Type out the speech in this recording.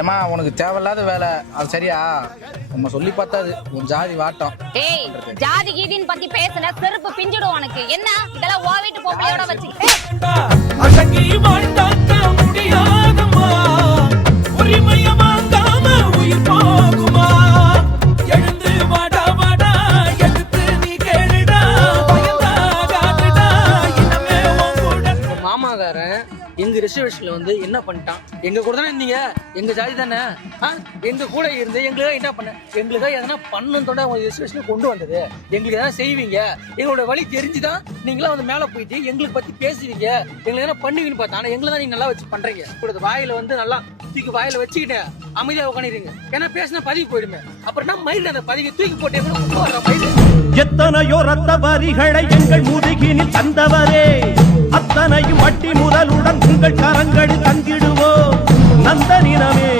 ஏமா உனக்கு தேவையில்லாத வேலை அது சரியா? நம்ம சொல்லி பார்த்தாது உன் ஜாதி வாட்டம். ஏய் ஜாதி கீதின்னு பத்தி பேசுன செருப்பு பிஞ்சிடும் உனக்கு. என்ன இதெல்லாம் ஓ வீட்டு பொம்பளையோட வச்சு முடியாதம்மா உரிமைய வாங்காம உயிர் போகுமா? எழுந்து வாடா வாடா எடுத்து நீ கேளுடா பயந்தாகாதடா இனமே உன் கூட. மாமாகாரன் எங்க ரிசர்வேஷன்ல வந்து என்ன பண்ணிட்டான்? எங்க கூட தானே இருந்தீங்க, எங்க ஜாதி தானே, எங்க கூட இருந்து எங்களுக்காக என்ன பண்ண, எங்களுக்காக எதனா பண்ணதோட உங்க ரிசர்வேஷன் கொண்டு வந்தது. எங்களுக்கு எதனா செய்வீங்க, எங்களோட வழி தெரிஞ்சுதான் நீங்களா வந்து மேல போயிட்டு எங்களுக்கு பத்தி பேசுவீங்க, எங்களுக்கு எதனா பண்ணுவீங்கன்னு பார்த்தா. ஆனா எங்களை தான் நீங்க நல்லா வச்சு பண்றீங்க. கூட வாயில வந்து நல்லா தூக்கி வாயில வச்சுக்கிட்டு அமைதியா உட்காந்துருங்க. ஏன்னா பேசினா பதிவு போயிடுமே. அப்புறம் நான் மயில அந்த பதிவை தூக்கி போட்டேன். எத்தனையோ ரத்த வரிகளை எங்கள் முதுகினில் தந்தவரே, அத்தனையும் வட்டி முதலுடன் உங்கள் கரங்களில் தந்திடுவோம் நந்தனினமே.